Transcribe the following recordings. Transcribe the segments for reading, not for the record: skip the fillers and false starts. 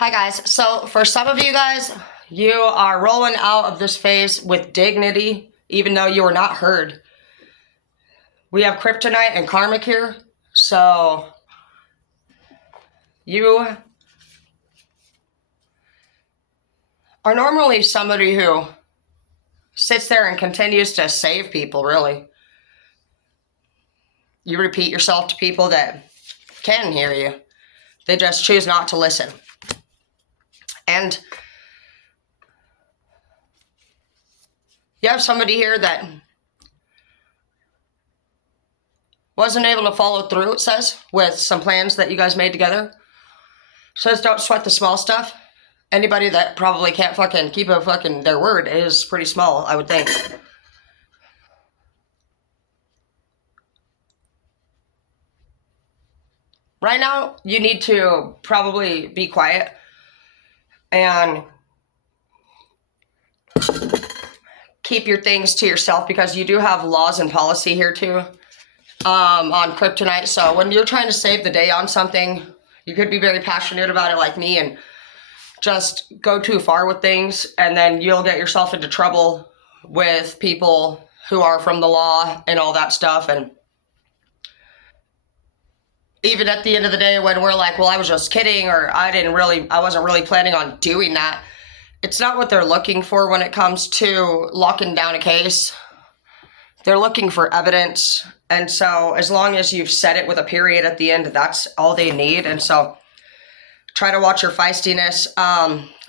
Hi guys. So for some of you guys, you are rolling out of this phase with dignity, even though you were not heard. We have kryptonite and karmic here, so you are normally somebody who sits there and continues to save people, really. You repeat yourself to people that can hear you. They just choose not to listen. And you have somebody here that wasn't able to follow through, it says, with some plans that you guys made together. It says don't sweat the small stuff. Anybody that probably can't fucking keep their word is pretty small, I would think. Right now, you need to probably be quiet and keep your things to yourself, because you do have laws and policy here too on kryptonite. So when you're trying to save the day on something, you could be very passionate about it like me and just go too far with things, and then you'll get yourself into trouble with people who are from the law and all that stuff. And even at the end of the day, when we're like, well, I was just kidding, or I wasn't really planning on doing that, it's not what they're looking for when it comes to locking down a case. They're looking for evidence. And so as long as you've said it with a period at the end, that's all they need. And so try to watch your feistiness.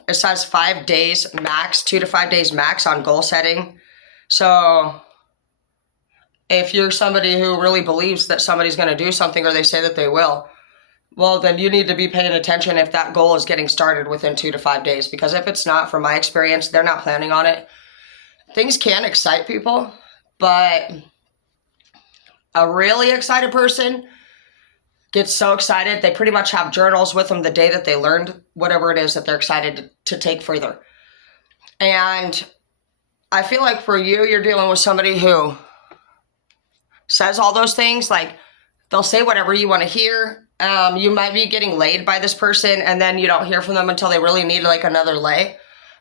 It says 5 days max, 2 to 5 days max on goal setting. So if you're somebody who really believes that somebody's going to do something, or they say that they will, well, then you need to be paying attention if that goal is getting started within 2 to 5 days. Because if it's not, from my experience, they're not planning on it. Things can excite people, but a really excited person gets so excited, they pretty much have journals with them the day that they learned whatever it is that they're excited to take further. And I feel like for you, you're dealing with somebody who says all those things. Like, they'll say whatever you want to hear. You might be getting laid by this person, and then you don't hear from them until they really need like another lay.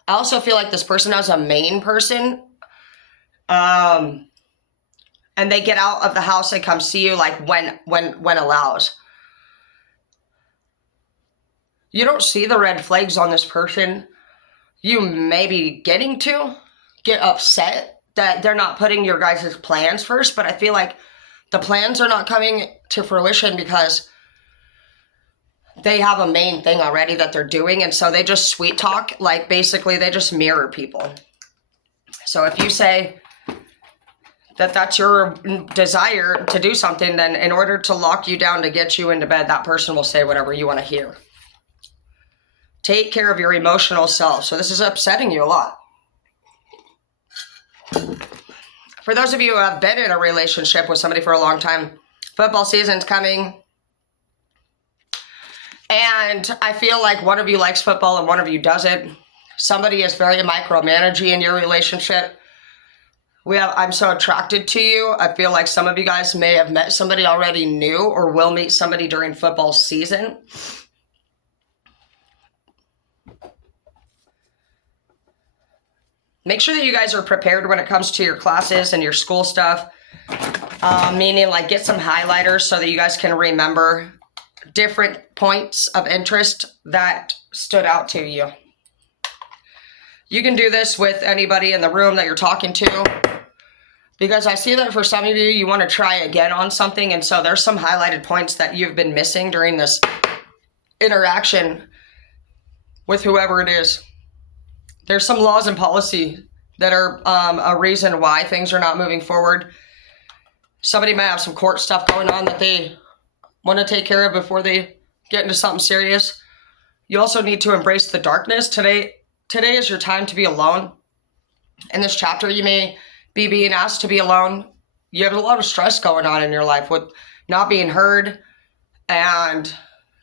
I also feel like this person has a main person. And they get out of the house and come see you like when allows. You don't see the red flags on this person. You may be getting to get upset that they're not putting your guys' plans first, but I feel like the plans are not coming to fruition because they have a main thing already that they're doing, and so they just sweet talk. Like, basically, they just mirror people. So if you say that that's your desire to do something, then in order to lock you down to get you into bed, that person will say whatever you want to hear. Take care of your emotional self. So this is upsetting you a lot. For those of you who have been in a relationship with somebody for a long time, football season's coming. And I feel like one of you likes football and one of you doesn't. Somebody is very micromanaging in your relationship. I'm so attracted to you. I feel like some of you guys may have met somebody already new, or will meet somebody during football season. Make sure that you guys are prepared when it comes to your classes and your school stuff. Meaning, like, get some highlighters so that you guys can remember different points of interest that stood out to you. You can do this with anybody in the room that you're talking to, because I see that for some of you, you want to try again on something, and so there's some highlighted points that you've been missing during this interaction with whoever it is. There's some laws and policy that are a reason why things are not moving forward. Somebody might have some court stuff going on that they want to take care of before they get into something serious. You also need to embrace the darkness. Today is your time to be alone. In this chapter, you may be being asked to be alone. You have a lot of stress going on in your life with not being heard and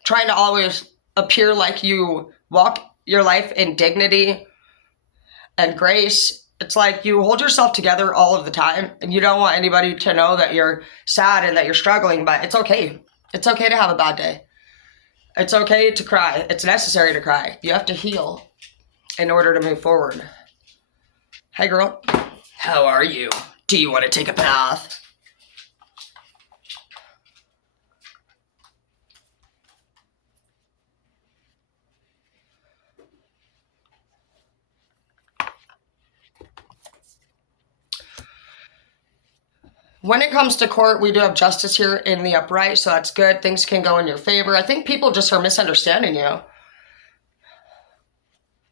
trying to always appear like you walk your life in dignity and grace. It's like you hold yourself together all of the time, and you don't want anybody to know that you're sad and that you're struggling, but it's okay. It's okay to have a bad day. It's okay to cry. It's necessary to cry. You have to heal in order to move forward. Hey, girl. How are you? Do you want to take a bath? When it comes to court, we do have justice here in the upright, so that's good. Things can go in your favor. I think people just are misunderstanding you.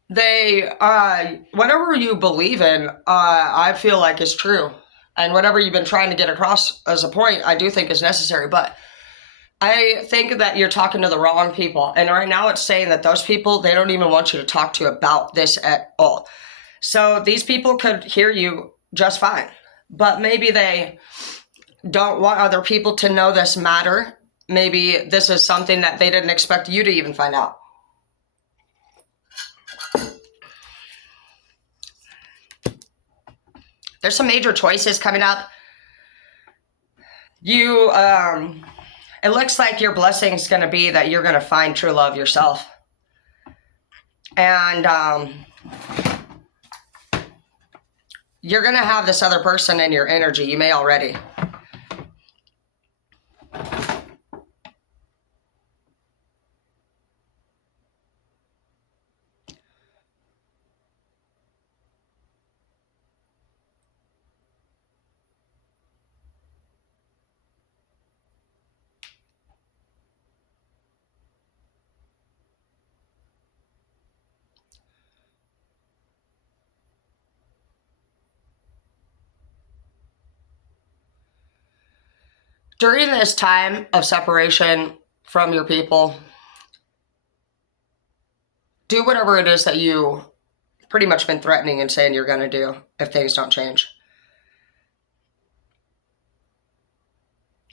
They, whatever you believe in, I feel like is true. And whatever you've been trying to get across as a point, I do think is necessary. But I think that you're talking to the wrong people. And right now it's saying that those people, they don't even want you to talk to about this at all. So these people could hear you just fine. But maybe they don't want other people to know this matter. Maybe this is something that they didn't expect you to even find out. There's some major choices coming up. You, it looks like your blessing is going to be that you're going to find true love yourself. And you're going to have this other person in your energy. You may already. During this time of separation from your people, do whatever it is that you pretty much been threatening and saying you're going to do if things don't change.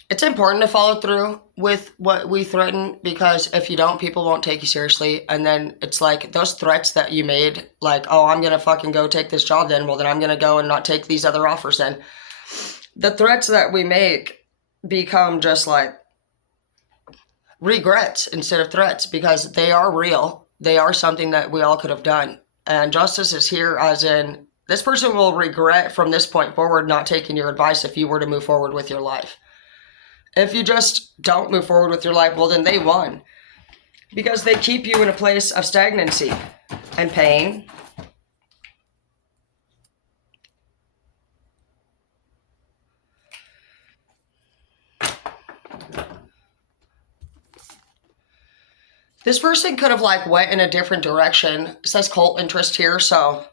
It's important to follow through with what we threaten, because if you don't, people won't take you seriously. And then it's like those threats that you made, like, oh, I'm going to fucking go take this job then. Well, then I'm going to go and not take these other offers then. The threats that we make become just like regrets instead of threats, because they are real. They are something that we all could have done. And justice is here, as in this person will regret from this point forward not taking your advice if you were to move forward with your life. If you just don't move forward with your life, well, then they won, because they keep you in a place of stagnancy and pain. This person could have like went in a different direction. It says cult interest here, so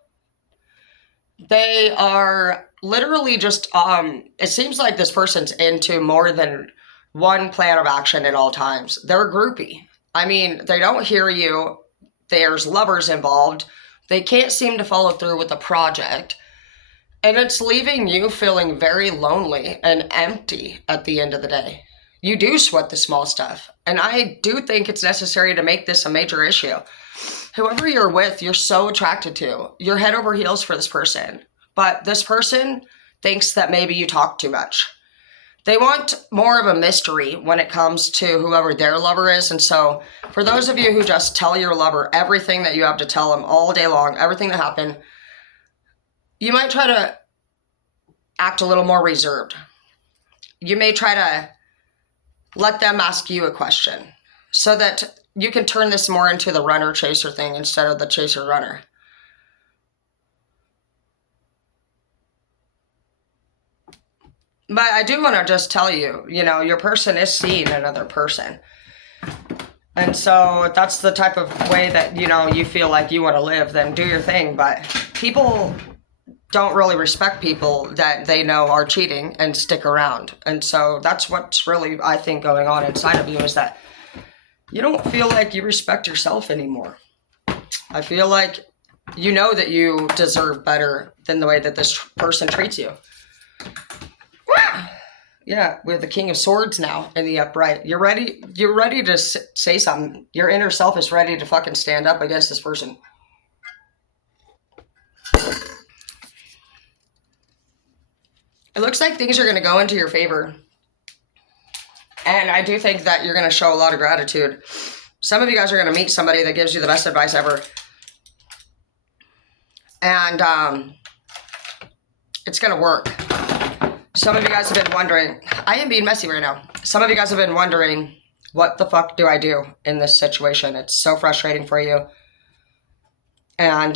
they are literally just it seems like this person's into more than one plan of action at all times. They're a groupie. I mean, they don't hear you. There's lovers involved. They can't seem to follow through with the project. And it's leaving you feeling very lonely and empty at the end of the day. You do sweat the small stuff. And I do think it's necessary to make this a major issue. Whoever you're with, you're so attracted to. You're head over heels for this person. But this person thinks that maybe you talk too much. They want more of a mystery when it comes to whoever their lover is. And so for those of you who just tell your lover everything that you have to tell them all day long, everything that happened, you might try to act a little more reserved. You may try to let them ask you a question so that you can turn this more into the runner-chaser thing instead of the chaser-runner. But I do want to just tell you, you know, your person is seeing another person. And so that's the type of way that, you know, you feel like you want to live, then do your thing. But people don't really respect people that they know are cheating and stick around. And so that's what's really, I think, going on inside of you, is that you don't feel like you respect yourself anymore. I feel like you know that you deserve better than the way that this person treats you. Yeah, we're the King of Swords now in the upright. You're ready to say something. Your inner self is ready to fucking stand up against this person. It looks like things are going to go into your favor. And I do think that you're going to show a lot of gratitude. Some of you guys are going to meet somebody that gives you the best advice ever. And it's going to work. Some of you guys have been wondering, I am being messy right now. Some of you guys have been wondering, what the fuck do I do in this situation? It's so frustrating for you. And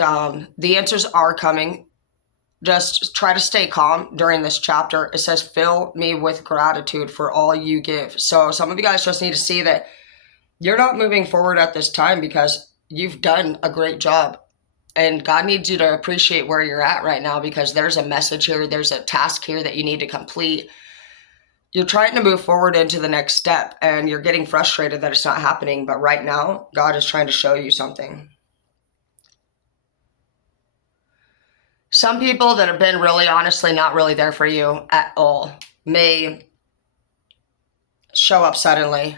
the answers are coming. Just try to stay calm during this chapter. It says, fill me with gratitude for all you give. So some of you guys just need to see that you're not moving forward at this time because you've done a great job. And God needs you to appreciate where you're at right now because there's a message here. There's a task here that you need to complete. You're trying to move forward into the next step and you're getting frustrated that it's not happening. But right now, God is trying to show you something. Some people that have been really honestly not really there for you at all may show up suddenly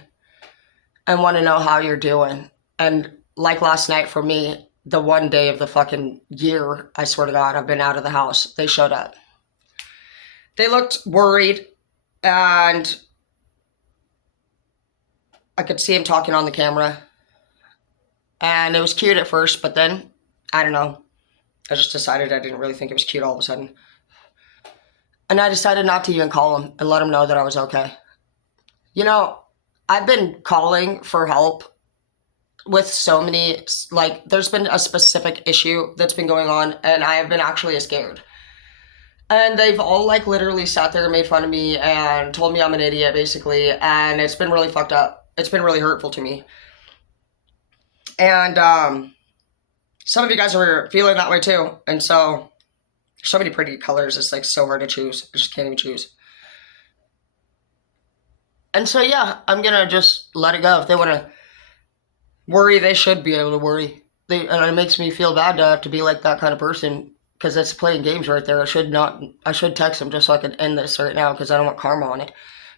and want to know how you're doing. And like last night for me, the one day of the fucking year, I swear to God, I've been out of the house. They showed up. They looked worried and I could see him talking on the camera. And it was cute at first, but then, I don't know. I just decided I didn't really think it was cute all of a sudden. And I decided not to even call him and let him know that I was okay. You know, I've been calling for help with so many, like, there's been a specific issue that's been going on, and I have been actually scared. And they've all, like, literally sat there and made fun of me and told me I'm an idiot, basically, and it's been really fucked up. It's been really hurtful to me. And, some of you guys are feeling that way, too. And so, there's so many pretty colors, it's, like, so hard to choose. I just can't even choose. And so, yeah, I'm gonna just let it go. If they want to worry, they should be able to worry. And it makes me feel bad to have to be like that kind of person because that's playing games right there. I should text them just so I can end this right now because I don't want karma on it.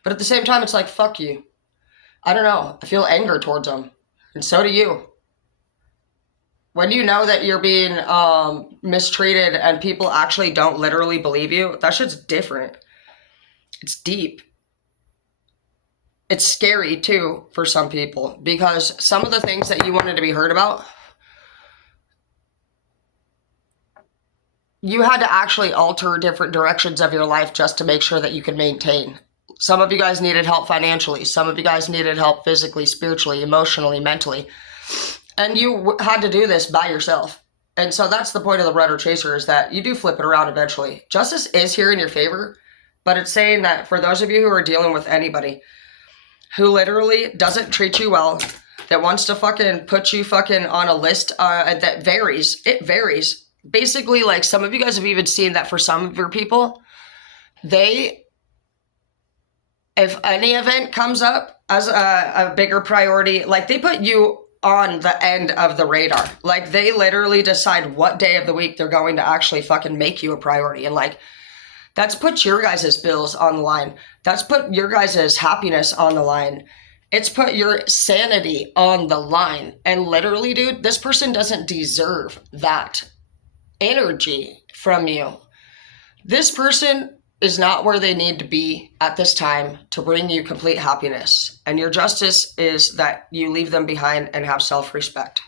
But at the same time, it's like, fuck you. I don't know. I feel anger towards them. And so do you. When you know that you're being mistreated and people actually don't literally believe you, that shit's different. It's deep. It's scary, too, for some people, because some of the things that you wanted to be heard about, you had to actually alter different directions of your life just to make sure that you could maintain. Some of you guys needed help financially. Some of you guys needed help physically, spiritually, emotionally, mentally. And you had to do this by yourself. And so that's the point of the Rudder Chaser, is that you do flip it around eventually. Justice is here in your favor, but it's saying that for those of you who are dealing with anybody who literally doesn't treat you well, that wants to fucking put you fucking on a list that varies. It varies. Basically, like, some of you guys have even seen that for some of your people, if any event comes up as a bigger priority, like, they put you on the end of the radar. Like, they literally decide what day of the week they're going to actually fucking make you a priority. And, like, that's put your guys' bills on the line. That's put your guys' happiness on the line. It's put your sanity on the line. And literally, dude, this person doesn't deserve that energy from you. This person is not where they need to be at this time to bring you complete happiness. And your justice is that you leave them behind and have self-respect.